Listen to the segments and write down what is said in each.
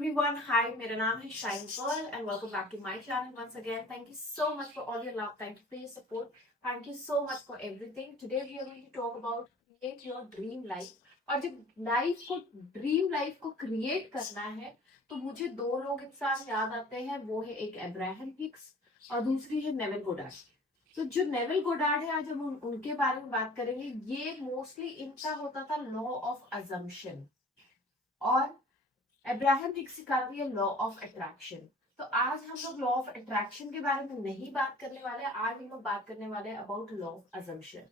everyone. Hi, मेरा नाम है Shine Pearl and welcome back to my channel once again. Thank you so much for all your love. Thank you for your support. Thank you so much for everything. Today we are going to talk about create your dream life. और जब dream life को create करना है तो मुझे दो लोग इंसान याद आते हैं. वो है एक अब्राहम हिक्स और दूसरी है नेविल गोडार्ड. तो जो नेविल गोडार्ड है, आज हम उनके बारे में बात करेंगे. ये मोस्टली इनका होता था लॉ ऑफ अजम्पशन और अब्राहम हिक्स सिखाती है लॉ ऑफ अट्रैक्शन. तो आज हम लोग लॉ ऑफ अट्रैक्शन के बारे में नहीं बात करने वाले. आज हम लोग बात करने वाले हैं अबाउट लॉ ऑफ अजम्पशन.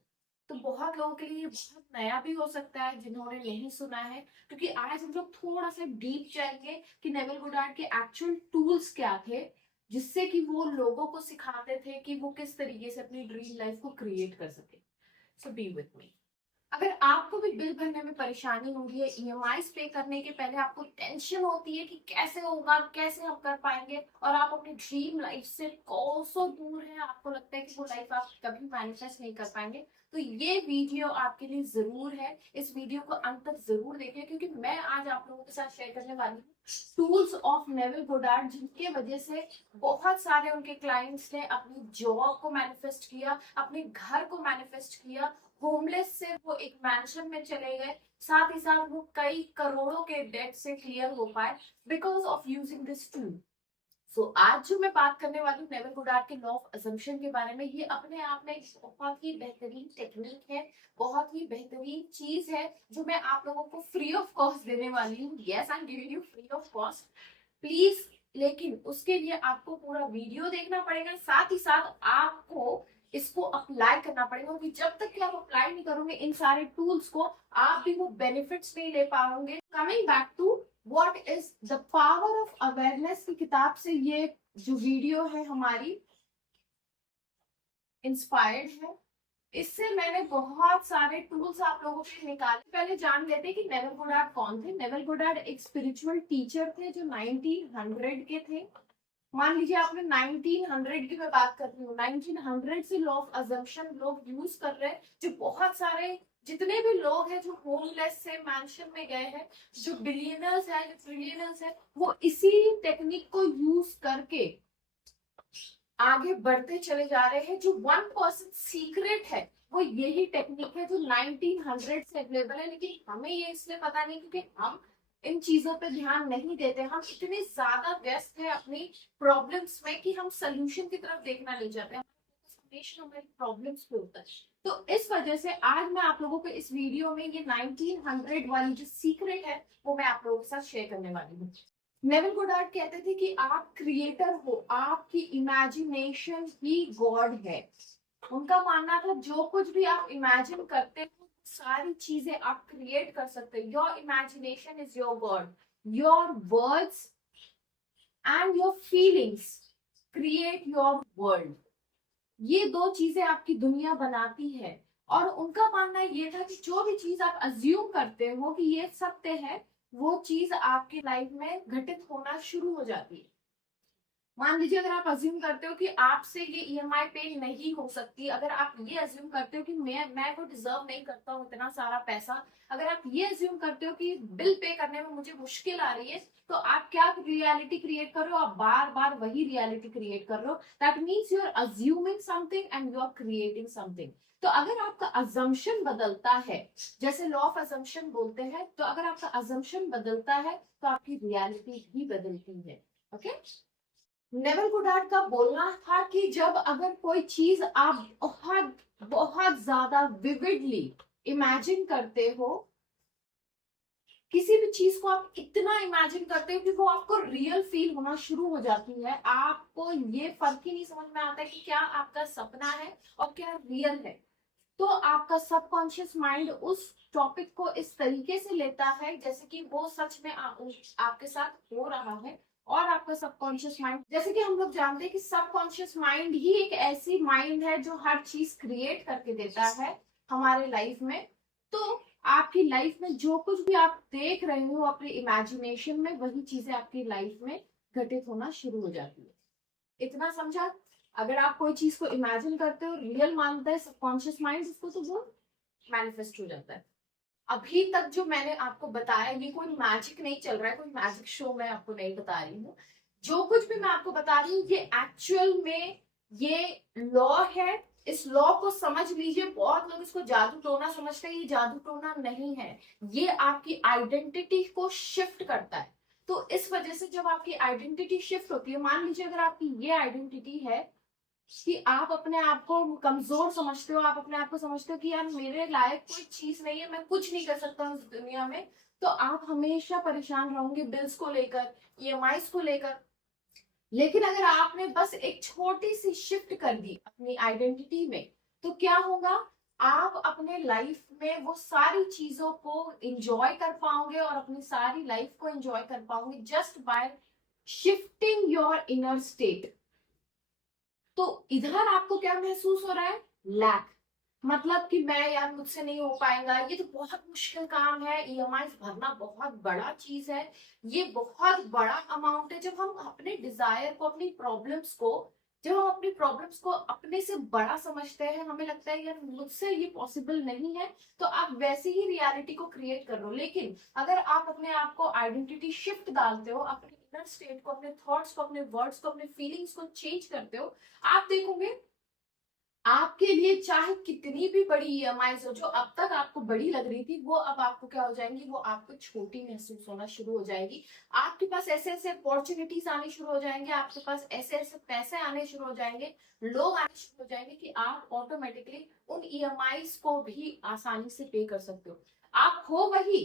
तो बहुत लोगों के लिए बहुत नया भी हो सकता है जिन्होंने नहीं सुना है, क्योंकि आज हम लोग थोड़ा सा डीप जाएंगे कि नेविल गोडार्ड के एक्चुअल टूल्स क्या थे जिससे कि वो लोगों को सिखाते थे कि वो किस तरीके से अपनी ड्रीम लाइफ को क्रिएट कर सके. सो बी विथ मी. अगर आपको भी बिल भरने में परेशानी होगी है, ईएमआई पे करने के पहले आपको टेंशन होती है कि कैसे होगा, कैसे हम कर पाएंगे, और आप अपनी ड्रीम लाइफ से कोसों दूर है, आपको लगता है कि वो लाइफ आप कभी मैनिफेस्ट नहीं कर पाएंगे, तो ये वीडियो आपके लिए जरूर है. इस वीडियो को अंत तक जरूर देखिए, क्योंकि मैं आज आप लोगों के साथ शेयर करने वाली हूँ टूल्स ऑफ नेविल गोडार्ड, जिनके वजह से बहुत सारे उनके क्लाइंट्स ने अपनी जॉब को मैनिफेस्ट किया, अपने घर को मैनिफेस्ट किया. होमलेस से वो एक मैंशन में चले गए, साथ ही साथ वो कई करोड़ों के डेट से क्लियर हो पाए because of using this tool. So आज जो मैं बात करने वाली हूँ नेविल गोडार्ड के लॉ ऑफ अजम्पशन के बारे में, ये अपने आप में एक बहुत ही बेहतरीन टेक्निक है, बहुत ही बेहतरीन चीज है जो मैं आप लोगों को फ्री ऑफ कॉस्ट देने वाली हूँ. Yes, I am giving you free of cost, please. लेकिन उसके लिए आपको पूरा वीडियो देखना पड़ेगा, साथ ही साथ आपको इसको अप्लाई करना पड़ेगा, क्योंकि जब तक कि आप अप्लाई नहीं करोगे इन सारे टूल्स को, आप भी वो बेनिफिट्स नहीं ले पाओगे. Coming back to what is the power of awareness की किताब से ये जो वीडियो है हमारी इंस्पायर्ड है. इससे मैंने बहुत सारे टूल्स आप लोगों के निकाले. पहले जान लेते हैं कि नेविल गोडार्ड कौन थे. नेविल गोडार्ड एक स्पिरिचुअल टीचर थे जो 1900 के थे. मान लीजिए आपने 1900 की मैं बात कर रही हूँ, 1900 से लॉ ऑफ अजम्पशन लोग यूज कर रहे हैं. जो बहुत सारे जितने भी लोग हैं जो होमलेस से मैंशन में गए हैं, जो बिलियनर्स हैं, जो ट्रिलियनर्स हैं, वो इसी टेक्निक को यूज करके आगे बढ़ते चले जा रहे हैं. जो 1% सीक्रेट है वो यही टेक्निक है जो 1900 से अवेलेबल है. लेकिन हमें ये इसलिए पता नहीं क्योंकि हम इन चीजों पे ध्यान नहीं देते. हम इतने ज्यादा व्यस्त हैं अपनी प्रॉब्लम्स में कि हम सोल्यूशन की तरफ देखना नहीं चाहते. हमारी प्रॉब्लम्स पे होता है. तो इस वजह से आज मैं आप लोगों को इस वीडियो में ये 1900 वाली जो सीक्रेट है वो मैं आप लोगों के साथ शेयर करने वाली हूँ. नेविल गोडार्ड कहते थे कि आप क्रिएटर हो, आपकी इमेजिनेशन ही गॉड है. उनका मानना था जो कुछ भी आप इमेजिन करते हो सारी चीजें आप क्रिएट कर सकते हो. Your imagination is your God. Your words and your feelings create your world. ये दो चीजें आपकी दुनिया बनाती है. और उनका मानना ये था कि जो भी चीज आप अज्यूम करते हो कि ये सत्य है, वो चीज आपकी लाइफ में घटित होना शुरू हो जाती है. मान लीजिए अगर आप अज्यूम करते हो कि आपसे ये ईएमआई पे नहीं हो सकती, अगर आप ये अज्यूम करते हो कि मैं को डिजर्व नहीं करता हूँ इतना सारा पैसा, अगर आप ये अज्यूम करते हो कि बिल पे करने में मुझे मुश्किल आ रही है, तो आप क्या रियलिटी क्रिएट कर रहे हो? आप बार बार वही रियलिटी क्रिएट कर रहे हो. That means you are assuming something and you are creating something. तो अगर आपका अजम्पशन बदलता है, जैसे लॉ ऑफ अजम्पशन बोलते हैं, तो अगर आपका अजम्पशन बदलता है तो आपकी रियलिटी भी बदलती है. ओके. नेविल गोडार्ड का बोलना था कि जब अगर कोई चीज आप बहुत बहुत ज्यादा विविडली इमेजिन करते हो, किसी भी चीज को आप इतना इमेजिन करते हो कि वो आपको रियल फील होना शुरू हो जाती है. आपको ये फर्क ही नहीं समझ में आता है कि क्या आपका सपना है और क्या रियल है. तो आपका सबकॉन्शियस माइंड उस टॉपिक को इस तरीके से लेता है जैसे कि वो सच में आपके साथ हो रहा है. और आपका सबकॉन्शियस माइंड, जैसे कि हम लोग जानते हैं कि सबकॉन्शियस माइंड ही एक ऐसी माइंड है जो हर चीज क्रिएट करके देता है हमारे लाइफ में. तो आपकी लाइफ में जो कुछ भी आप देख रहे हो अपने इमेजिनेशन में, वही चीजें आपकी लाइफ में घटित होना शुरू हो जाती है. इतना समझा? अगर आप कोई चीज को इमेजिन करते हो, रियल मानता है सबकॉन्शियस माइंड उसको, तो वो मैनिफेस्ट हो जाता है. अभी तक जो मैंने आपको बताया ये कोई मैजिक नहीं चल रहा है, कोई मैजिक शो मैं आपको नहीं बता रही हूँ। जो कुछ भी मैं आपको बता रही हूँ ये एक्चुअल में ये लॉ है। इस लॉ को समझ लीजिए। बहुत लोग इसको जादू टोना समझते हैं, ये जादू टोना नहीं है। ये आपकी आइडेंटिटी को शिफ्ट करता है। तो इस वजह से जब आपकी आइडेंटिटी शिफ्ट होती है, मान लीजिए अगर आपकी ये आइडेंटिटी है कि आप अपने आप को कमजोर समझते हो, आप अपने आप को समझते हो कि यार मेरे लायक कोई चीज नहीं है, मैं कुछ नहीं कर सकता इस दुनिया में, तो आप हमेशा परेशान रहोगे बिल्स को लेकर, ईएमआईस को लेकर। लेकिन अगर आपने बस एक छोटी सी शिफ्ट कर दी अपनी आइडेंटिटी में, तो क्या होगा, आप अपने लाइफ में वो सारी चीजों को इंजॉय कर पाओगे और अपनी सारी लाइफ को इंजॉय कर पाओगे just by shifting your inner state. तो इधर आपको क्या महसूस हो रहा है, लैक, मतलब कि मैं यार मुझसे नहीं हो पाएगा, ये तो बहुत मुश्किल काम है, ईएमआई भरना बहुत बड़ा चीज है, ये बहुत बड़ा अमाउंट है। जब हम अपने डिजायर को, अपनी प्रॉब्लम्स को, जब हम अपनी प्रॉब्लम्स को अपने से बड़ा समझते हैं, हमें लगता है यार मुझसे ये पॉसिबल नहीं है, तो आप वैसी ही रियलिटी को क्रिएट कर लो। लेकिन अगर आप अपने आप को आइडेंटिटी शिफ्ट डालते हो, अपने इनर स्टेट को, अपने थॉट्स को, अपने वर्ड्स को, अपने फीलिंग्स को चेंज करते हो, आप देखोगे आपके लिए चाहे कितनी भी बड़ी ईएमआई हो, जो अब तक आपको बड़ी लग रही थी, वो अब आपको क्या हो जाएंगी, वो आपको छोटी महसूस होना शुरू हो जाएगी। आपके पास ऐसे ऐसे अपॉर्चुनिटीज आने शुरू हो जाएंगे, आपके पास ऐसे ऐसे पैसे आने शुरू हो जाएंगे, लोग आने शुरू हो जाएंगे कि आप ऑटोमेटिकली उन ईएमआई को भी आसानी से पे कर सकते हो। आप हो वही,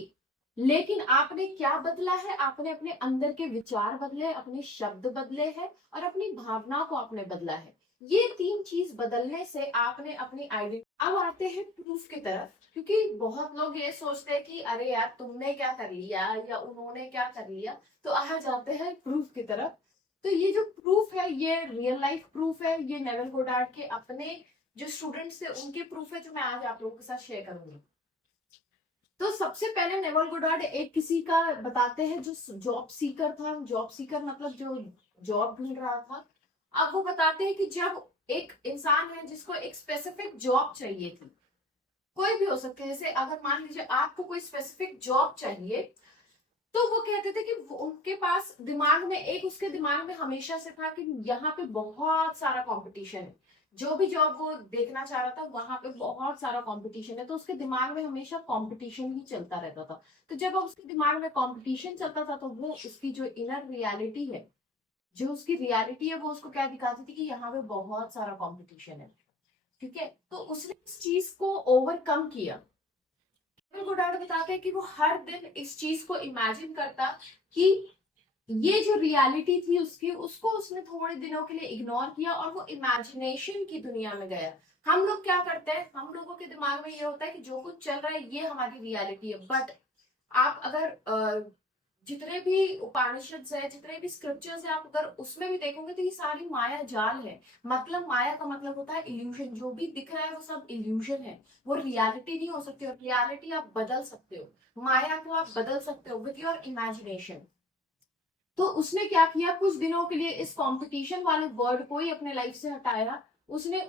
लेकिन आपने क्या बदला है, आपने अपने अंदर के विचार बदले, अपने शब्द बदले हैं और अपनी भावना को आपने बदला है। ये तीन चीज बदलने से आपने अपनी आइडेंटिटी। अब आते हैं प्रूफ की तरफ, क्योंकि बहुत लोग ये सोचते हैं कि अरे यार तुमने क्या कर लिया या उन्होंने क्या कर लिया, तो आ जाते हैं प्रूफ की तरफ। तो ये जो प्रूफ है ये रियल लाइफ प्रूफ है, ये नेवल गोडार्ड के अपने जो स्टूडेंट्स थे उनके प्रूफ है, जो मैं आज आप लोगों के साथ शेयर करूंगी। तो सबसे पहले नेवल गोडार्ड एक किसी का बताते हैं जो जॉब सीकर था, जॉब सीकर मतलब जो जॉब ढूंढ रहा था। अब वो बताते हैं कि जब एक इंसान है जिसको एक स्पेसिफिक जॉब चाहिए थी, कोई भी हो सकता है, जैसे अगर मान लीजिए आपको कोई स्पेसिफिक जॉब चाहिए, तो वो कहते थे कि उनके पास दिमाग में एक, उसके दिमाग में हमेशा से था कि यहाँ पे बहुत सारा कंपटीशन है, जो भी जॉब वो देखना चाह रहा था वहां पे बहुत सारा कंपटीशन है, तो उसके दिमाग में हमेशा कंपटीशन ही चलता रहता था। तो जब उसके दिमाग में कंपटीशन चलता था, तो वो उसकी जो इनर रियलिटी है, जो उसकी रियलिटी है, वो उसको क्या दिखाती थी कि यहाँ पे बहुत सारा कंपटीशन है। ठीक है, तो उसने इस चीज को ओवरकम किया। गोडार्ड बताते हैं कि वो हर दिन इस चीज को इमेजिन करता कि ये जो रियलिटी थी उसकी, उसको उसने थोड़े दिनों के लिए इग्नोर किया और वो इमेजिनेशन की दुनिया में गया। हम लोग क्या करते हैं, हम लोगों के दिमाग में ये होता है कि जो कुछ चल रहा है ये हमारी रियलिटी है, बट आप अगर जितने भी उपनिषद है, जितने भी स्क्रिप्चर्स है, आप अगर उसमें भी देखोगे तो ये सारी माया जाल है। मतलब माया का मतलब होता है इल्यूजन, जो भी दिख रहा है वो सब इल्यूजन है, वो रियलिटी नहीं हो सकती। और रियलिटी आप बदल सकते हो, माया को आप बदल सकते हो विद योर इमेजिनेशन। तो उसने क्या किया, कुछ दिनों के लिए इस कंपटीशन वाले वर्ड को ही अपने लाइफ से हटाया। उसने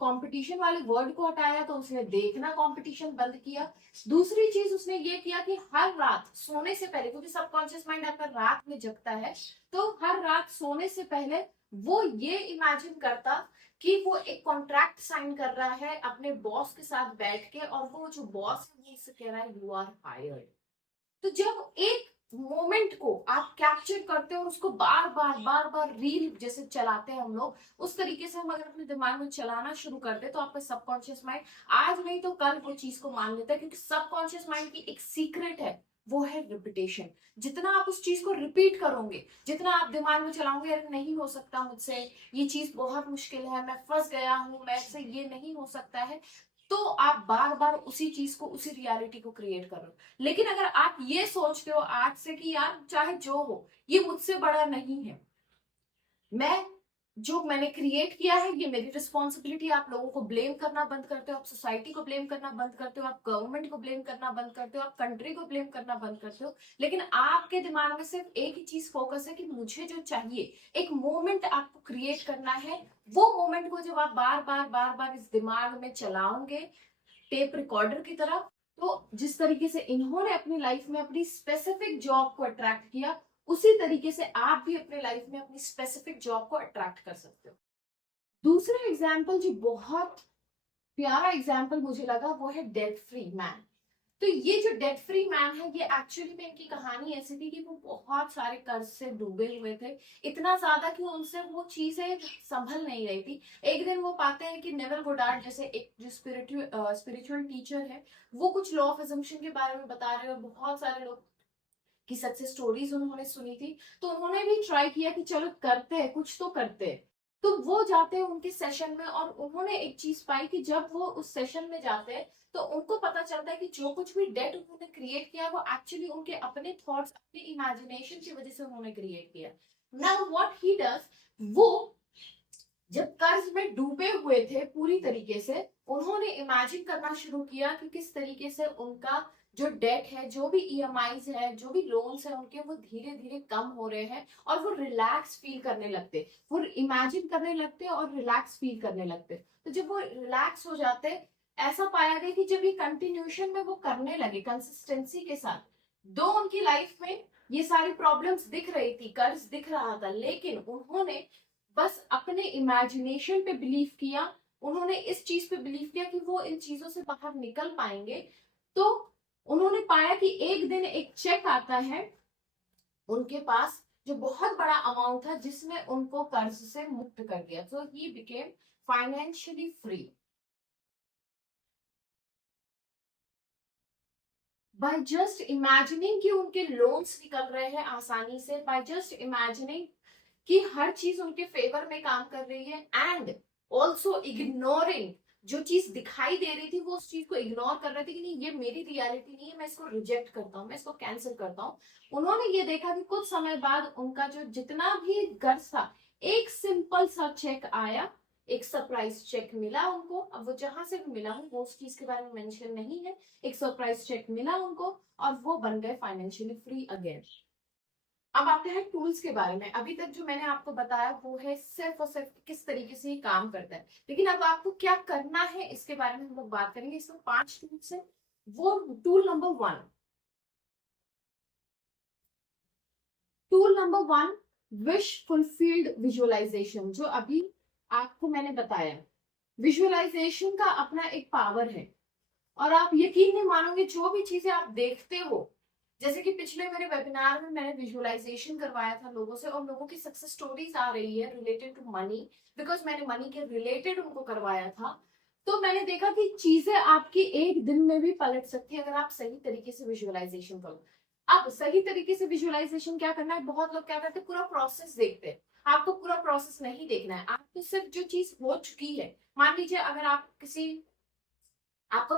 कंपटीशन वाले वर्ड को हटाया, तो उसने देखना कंपटीशन बंद किया। दूसरी चीज उसने ये किया कि हर रात सोने से पहले, क्योंकि सबकॉन्शियस माइंड आपका रात में जगता है, तो हर रात सोने से पहले वो ये इमेजिन करता कि वो एक कॉन्ट्रैक्ट साइन कर रहा है अपने बॉस के साथ बैठ के, और वो जो बॉस है वो उससे कह रहा है यू आर हायर्ड। तो जब एक मोमेंट को आप कैप्चर करते हो और उसको बार बार रील जैसे चलाते हैं हम लोग, उस तरीके से हम अगर अपने दिमाग में चलाना शुरू करते तो आपका सबकॉन्शियस माइंड आज नहीं तो कल वो चीज को मान लेता है, क्योंकि सबकॉन्शियस माइंड की एक सीक्रेट है, वो है रिपीटेशन। जितना आप उस चीज को रिपीट करोगे, जितना आप दिमाग में चलाओगे अरे नहीं हो सकता मुझसे, ये चीज बहुत मुश्किल है, मैं फंस गया हूं, मैं से ये नहीं हो सकता है, तो आप बार बार उसी चीज को, उसी रियलिटी को क्रिएट कर रहे हो। लेकिन अगर आप ये सोचते हो आज से कि यार चाहे जो हो ये मुझसे बड़ा नहीं है, मैं जो मैंने क्रिएट किया है ये मेरी रिस्पॉन्सिबिलिटी, आप लोगों को ब्लेम करना बंद करते हो, आप सोसाइटी को ब्लेम करना बंद करते हो, आप गवर्नमेंट को ब्लेम करना बंद करते हो, आप कंट्री को ब्लेम करना बंद करते हो, लेकिन आपके दिमाग में सिर्फ एक ही चीज फोकस है कि मुझे जो चाहिए, एक मोमेंट आपको क्रिएट करना है। वो मोमेंट को जब आप बार बार इस दिमाग में चलाओगे टेप रिकॉर्डर की तरह, तो जिस तरीके से इन्होंने अपनी लाइफ में अपनी स्पेसिफिक जॉब को अट्रैक्ट किया, उसी तरीके से आप भी अपने लाइफ में अपनी स्पेसिफिक जॉब को अट्रैक्ट कर सकते हो। दूसरा एग्जाम्पल जो बहुत प्यारा एग्जाम्पल मुझे लगा वो है डेट फ्री मैन। तो ये जो डेट फ्री मैन है, ये एक्चुअली में इनकी कहानी ऐसी थी कि वो बहुत सारे कर्ज से डूबे हुए थे, इतना ज्यादा कि उनसे वो चीजें संभल नहीं रही थी। एक दिन वो पाते हैं कि नेवल गोडार्ड जैसे एक जो स्पिरिचुअल टीचर है, वो कुछ लॉ ऑफ अजम्पशन के बारे में बता रहे हैं, बहुत सारे लोग की सक्सेस स्टोरीज उन्होंने सुनी थी, तो उन्होंने भी ट्राई किया कि चलो करते हैं, कुछ तो करते हैं। तो वो जाते हैं उनके सेशन में, और उन्होंने एक चीज पाई कि जब वो उस सेशन में जाते हैं तो उनको पता चलता है कि जो कुछ भी डेट उन्होंने क्रिएट किया वो एक्चुअली उनके अपने थॉट्स, अपने इमेजिनेशन की वजह से उन्होंने क्रिएट किया। नाउ व्हाट ही डज, वो जब कर्ज में डूबे हुए थे पूरी तरीके से, उन्होंने इमेजिन करना शुरू किया कि किस तरीके से उनका जो डेट है, जो भी ईएमआईज है, जो भी लोन्स है उनके, वो धीरे धीरे कम हो रहे हैं, और वो रिलैक्स फील करने लगते, वो इमेजिन करने लगते और रिलैक्स फील करने लगते। तो जब वो रिलैक्स हो जाते, ऐसा पाया गया कि जब ये कंटिन्यूशन में वो करने लगे कंसिस्टेंसी के साथ, दो उनकी लाइफ में ये सारी प्रॉब्लम्स दिख रही थी, कर्ज दिख रहा था, लेकिन उन्होंने बस अपने इमेजिनेशन पे बिलीव किया, उन्होंने इस चीज पे बिलीव किया कि वो इन चीजों से बाहर निकल पाएंगे। तो उन्होंने पाया कि एक दिन एक चेक आता है उनके पास, जो बहुत बड़ा अमाउंट था, जिसने उनको कर्ज से मुक्त कर दिया। तो he became financially free by just imagining कि उनके लोन्स निकल रहे हैं आसानी से, बाय जस्ट इमेजिनिंग कि हर चीज उनके फेवर में काम कर रही है, एंड ऑल्सो इग्नोरिंग जो चीज दिखाई दे रही थी, वो उस चीज को इग्नोर कर रहे थे कि नहीं ये मेरी रियलिटी नहीं है, मैं इसको रिजेक्ट करता हूँ, मैं इसको कैंसिल करता हूँ। उन्होंने ये देखा कि कुछ समय बाद उनका जो जितना भी कर्ज था, एक सिंपल सा चेक आया, एक सरप्राइज चेक मिला उनको। अब वो जहां से भी मिला हो वो उस चीज के बारे में मेंशन नहीं है, एक सरप्राइज चेक मिला उनको, और वो बन गए फाइनेंशियली फ्री अगेन। अब आते हैं टूल्स के बारे में। अभी तक जो मैंने आपको बताया वो है सिर्फ और सिर्फ किस तरीके से ये काम करता है, लेकिन अब आपको क्या करना है इसके बारे में हम लोग बात करेंगे। इसमें 5 टूल्स है। वो tool number 1, wish fulfilled visualisation, जो अभी आपको मैंने बताया। विजुअलाइजेशन का अपना एक पावर है, और आप यकीन नहीं मानोगे, जो भी चीजें आप देखते हो, जैसे कि पिछले मेरे वेबिनार में मैंने विजुअलाइजेशन करवाया था लोगों से, और लोगों की सक्सेस स्टोरीज आ रही है रिलेटेड टू मनी, बिकॉज मैंने मनी के रिलेटेड उनको करवाया था। तो मैंने देखा कि चीजें आपकी एक दिन में भी पलट सकती है अगर आप सही तरीके से विजुअलाइजेशन करो। अब सही तरीके से विजुअलाइजेशन क्या करना है, बहुत लोग क्या करते हैं, पूरा प्रोसेस देखते हैं। आपको पूरा प्रोसेस नहीं देखना है, आपको सिर्फ जो चीज हो चुकी है, मान लीजिए अगर आप किसी, आपका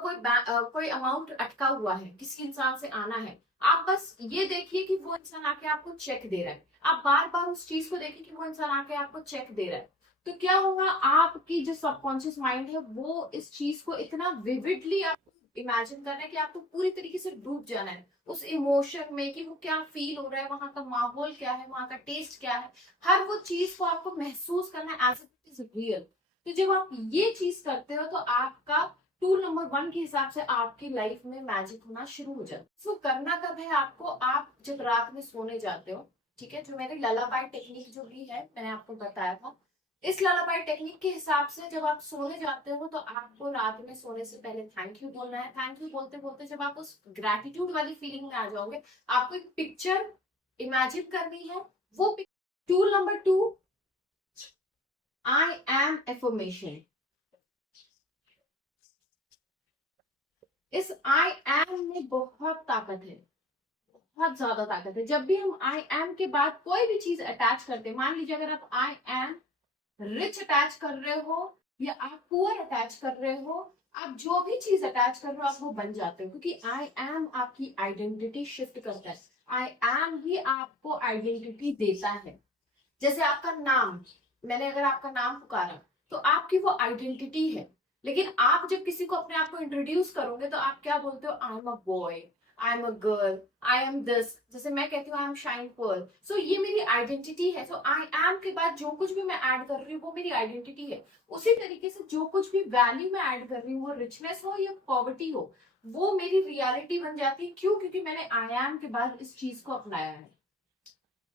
कोई अमाउंट अटका हुआ है, किसी इंसान से आना है, आप बस ये देखिए कि वो इंसान आके आपको चेक दे रहा है, आप बार बार उस चीज को देखिए कि वो इंसान आके आपको चेक दे रहा है। तो क्या होगा, आपकी जो सबकॉन्शियस माइंड है वो इस चीज को इतना विविडली आप इमेजिन कर रहे हैं कि आपको पूरी तरीके से डूब जाना है उस इमोशन में, कि वो क्या फील हो रहा है, वहां का माहौल क्या है, वहां का टेस्ट क्या है, हर वो चीज को आपको महसूस करना है एज इट इज रियल। तो जब आप ये चीज करते हो तो आपका टूल नंबर 1 के हिसाब से आपकी लाइफ में मैजिक होना शुरू हो जाता है। इसको करना कब है आपको, आप जब रात में सोने जाते हो, ठीक है, जो मेरी ललाबाई टेक्निक जो भी है मैंने आपको बताया था, इस ललाबाई टेक्निक के हिसाब से जब आप सोने जाते हो तो आपको रात में सोने से पहले थैंक यू बोलना है। थैंक यू बोलते बोलते जब आप उस ग्रेटिट्यूड वाली फीलिंग में आ जाओगे, आपको एक पिक्चर इमेजिन करनी है। वो tool number 2, I am affirmation. इस आई एम में बहुत ताकत है, बहुत ज्यादा ताकत है। जब भी हम आई एम के बाद कोई भी चीज अटैच करते हैं, मान लीजिए अगर आप आई एम रिच अटैच कर रहे हो या आप पुअर अटैच कर रहे हो, आप जो भी चीज अटैच कर रहे हो आप वो बन जाते हो, क्योंकि आई एम आपकी आइडेंटिटी शिफ्ट करता है। आई एम ही आपको आइडेंटिटी देता है। जैसे आपका नाम, मैंने अगर आपका नाम पुकारा तो आपकी वो आइडेंटिटी है, लेकिन आप जब किसी को अपने आप को इंट्रोड्यूस करोगे तो आप क्या बोलते हो, I am a boy, I am a girl, I am this. जैसे मैं कहती हूँ आई एम शाइन पर्ल, सो ये मेरी आइडेंटिटी है। सो आई एम के बाद जो कुछ भी मैं ऐड कर रही हूँ वो मेरी आइडेंटिटी है। उसी तरीके से जो कुछ भी वैल्यू मैं ऐड कर रही हूँ, वो रिचनेस हो या पॉवर्टी हो, वो मेरी रियलिटी बन जाती है। क्यों? क्योंकि मैंने आई एम के बाद इस चीज को अपनाया है।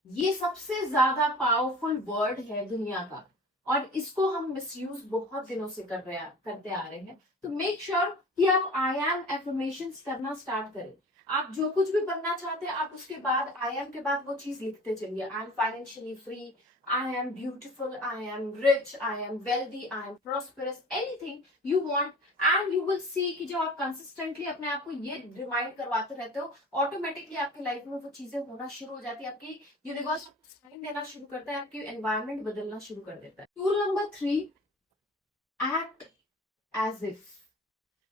ये सबसे ज्यादा पावरफुल वर्ड है दुनिया का, और इसको हम मिसयूज बहुत दिनों से करते आ रहे हैं। तो मेक श्योर कि आप आई एम एफर्मेशंस करना स्टार्ट करें। आप जो कुछ भी बनना चाहते हैं, आप उसके बाद आई एम के बाद वो चीज लिखते चलिए। I am financially free, I am beautiful, I am rich, I am wealthy, I am prosperous, anything you want. And you will see कि जब आप कंसिस्टेंटली अपने आप को ये रिमाइंड करवाते रहते हो, ऑटोमेटिकली आपकी लाइफ में वो चीजें होना शुरू हो जाती है। आपकी यूनिवर्स आपको साइन देना शुरू करता है, आपकी एनवायरनमेंट बदलना शुरू कर देता है। Tool number 3, act as if.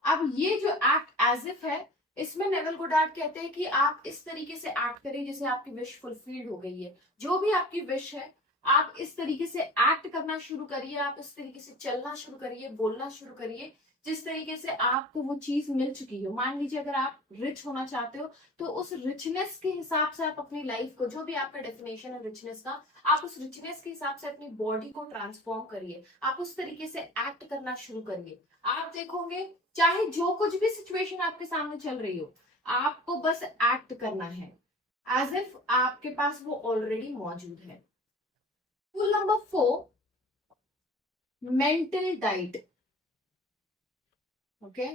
अब ये जो एक्ट एज इफ है, इसमें नेवल गोडार्ड कहते हैं कि आप इस तरीके से एक्ट करें जैसे आपकी विश फुलफिल्ड हो गई है। जो भी आपकी विश है, आप इस तरीके से एक्ट करना शुरू करिए, आप इस तरीके से चलना शुरू करिए, बोलना शुरू करिए जिस तरीके से आपको वो चीज मिल चुकी हो। मान लीजिए अगर आप रिच होना चाहते हो, तो उस रिचनेस के हिसाब से आप अपनी लाइफ को, जो भी आपका डेफिनेशन है रिचनेस का, आप उस रिचनेस के हिसाब से अपनी बॉडी को ट्रांसफॉर्म करिए। आप उस तरीके से एक्ट करना शुरू करिए। आप देखोगे चाहे जो कुछ भी सिचुएशन आपके सामने चल रही हो, आपको बस एक्ट करना है एज इफ आपके पास वो ऑलरेडी मौजूद है। Tool number 4, mental diet. Okay,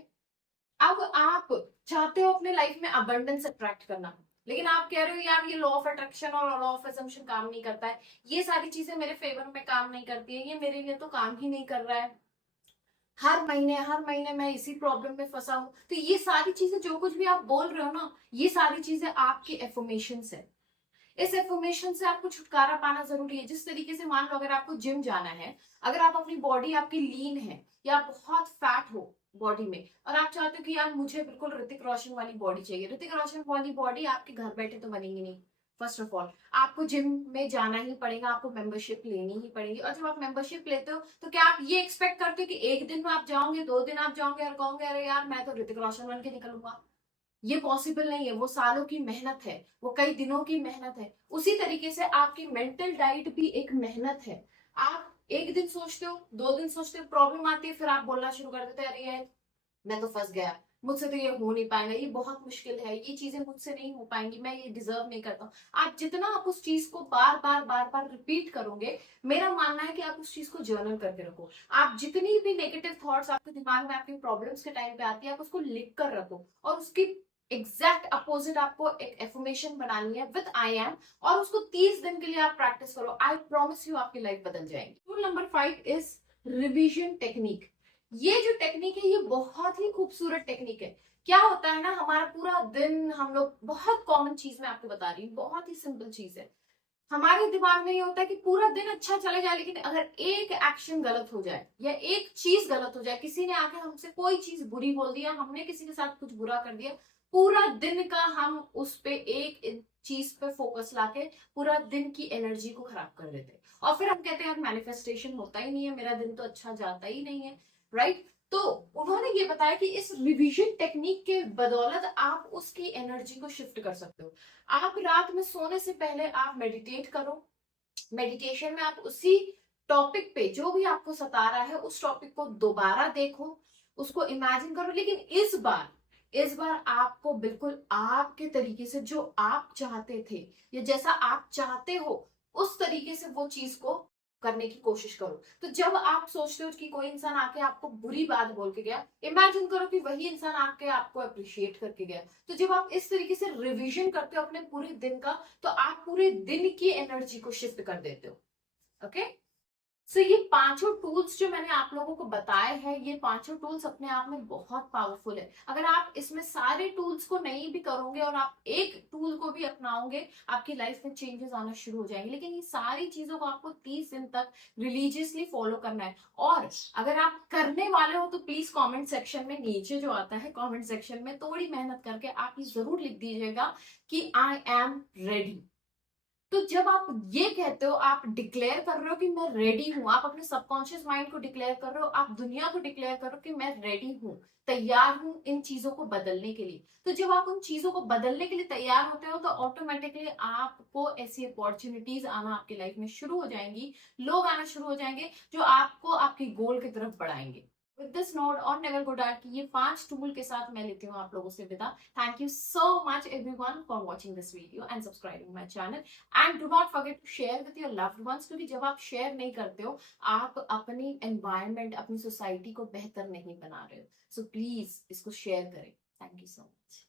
अब आप चाहते हो अपने लाइफ में अबंडेंस अट्रैक्ट करना, लेकिन आप कह रहे हो यार ये लॉ ऑफ अट्रैक्शन और लॉ ऑफ असम्पशन काम नहीं करता है, ये सारी चीजें मेरे फेवर में काम नहीं करती है, ये मेरे लिए तो काम ही नहीं कर रहा है, हर महीने मैं इसी प्रॉब्लम में फंसा हूं। तो ये सारी चीजें, जो कुछ भी आप बोल रहे हो ना, ये सारी चीजें आपकी एफर्मेशंस है। इस एफर्मेशन से आपको छुटकारा पाना जरूरी है। जिस तरीके से, मान लो अगर आपको जिम जाना है, अगर आप अपनी बॉडी आपकी लीन है या बहुत फैट हो बॉडी में, और आप चाहते हो कि यार मुझे बिल्कुल ऋतिक रोशन वाली बॉडी चाहिए, ऋतिक रोशन वाली बॉडी आपके घर बैठे तो बनेगी नहीं। फर्स्ट ऑफ ऑल आपको जिम में जाना ही पड़ेगा, आपको मेंबरशिप लेनी ही पड़ेगी। और जब आप मेंबरशिप लेते हो, तो क्या आप ये एक्सपेक्ट करते हो कि एक दिन में आप जाओगे, 2 दिन आप जाओगे और कहोगे अरे यार मैं तो ऋतिक रोशन बन के निकलूंगा? ये पॉसिबल नहीं है। वो सालों की मेहनत है, वो कई दिनों की मेहनत है। उसी तरीके से आपकी मेंटल डाइट भी एक मेहनत है। आप एक दिन सोचते हो, 2 दिन सोचते हो, प्रॉब्लम आती है, फिर आप बोलना शुरू कर देते हैं अरे यार मैं तो फंस गया, मुझसे तो ये हो नहीं पाएगा, ये बहुत मुश्किल है, ये चीजें मुझसे नहीं हो पाएंगी, मैं ये डिजर्व नहीं करता हूँ। आप जितना आप उस चीज को बार बार रिपीट करोगे, मेरा मानना है कि आप उस चीज को जर्नल करके रखो। आप जितनी भी नेगेटिव थॉट्स आपके दिमाग में आपकी प्रॉब्लम्स के टाइम पे आती है, आप उसको लिख कर रखो, और उसकी एग्जैक्ट अपोजिट आपको एक एफर्मेशन बनानी है विद आई एम, और उसको 30 दिन के लिए आप प्रैक्टिस करो। आई प्रॉमिस यू आपकी लाइफ बदल जाएगी। Rule number 5 is revision technique. ये जो टेक्निक है, ये बहुत ही खूबसूरत टेक्निक है। क्या होता है ना, हमारा पूरा दिन, हम लोग, बहुत कॉमन चीज मैं आपको बता रही हूँ, बहुत ही सिंपल चीज है। हमारे दिमाग में ये होता है कि पूरा दिन अच्छा चले जाए, लेकिन अगर एक एक्शन गलत हो जाए या एक चीज गलत हो जाए, किसी ने आके हमसे कोई चीज बुरी बोल दिया, हमने किसी के साथ कुछ बुरा कर दिया, पूरा दिन का हम उस पे एक चीज पे फोकस लाके पूरा दिन की एनर्जी को खराब कर देते हैं। और फिर हम कहते हैं मैनिफेस्टेशन होता ही नहीं है, मेरा दिन तो अच्छा जाता ही नहीं है, राइट? तो उन्होंने ये बताया कि इस रिवीजन टेक्निक के बदौलत आप उसकी एनर्जी को शिफ्ट कर सकते हो। आप रात में सोने से पहले आप मेडिटेट करो। मेडिटेशन में आप उसी टॉपिक पे, जो भी आपको सता रहा है, उस टॉपिक को दोबारा देखो, उसको इमेजिन करो, लेकिन इस बार आपको बिल्कुल आपके तरीके से, जो आप चाहते थे या जैसा आप चाहते हो, उस तरीके से वो चीज को करने की कोशिश करो। तो जब आप सोचते हो कि कोई इंसान आके आपको बुरी बात बोल के गया, इमेजिन करो कि वही इंसान आके आपको अप्रिशिएट करके गया। तो जब आप इस तरीके से रिवीजन करते हो अपने पूरे दिन का, तो आप पूरे दिन की एनर्जी को शिफ्ट कर देते हो। ओके, सो ये पांचों टूल्स जो मैंने आप लोगों को बताए हैं, ये पांचों टूल्स अपने आप में बहुत पावरफुल है। अगर आप इसमें सारे टूल्स को नहीं भी करोगे और आप एक टूल को भी अपनाओगे, आपकी लाइफ में चेंजेस आना शुरू हो जाएंगे। लेकिन ये सारी चीजों को आपको 30 दिन तक रिलीजियसली फॉलो करना है। और अगर आप करने वाले हो, तो प्लीज कॉमेंट सेक्शन में, नीचे जो आता है कॉमेंट सेक्शन में, थोड़ी मेहनत करके आप ये जरूर लिख दीजिएगा कि आई एम रेडी। तो जब आप ये कहते हो, आप डिक्लेयर कर रहे हो कि मैं रेडी हूं, आप अपने सबकॉन्शियस माइंड को डिक्लेयर कर रहे हो, आप दुनिया को डिक्लेयर करो कि मैं रेडी हूं, तैयार हूं इन चीजों को बदलने के लिए। तो जब आप उन चीजों को बदलने के लिए तैयार होते हो, तो ऑटोमेटिकली आपको ऐसी अपॉर्चुनिटीज आना आपकी लाइफ में शुरू हो जाएंगी, लोग आना शुरू हो जाएंगे जो आपको आपके गोल की तरफ बढ़ाएंगे। विद दिस नोट और नेवल गोडार्ड की ये 5 टूल के साथ मैं लेती हूँ आप लोगों से विदा। Thank you so much everyone for watching this video and subscribing my channel and do not forget to share with your loved ones, क्योंकि जब आप शेयर नहीं करते हो आप अपनी एनवायरनमेंट, अपनी सोसाइटी को बेहतर नहीं बना रहे हो। सो प्लीज इसको शेयर करें। Thank you so much.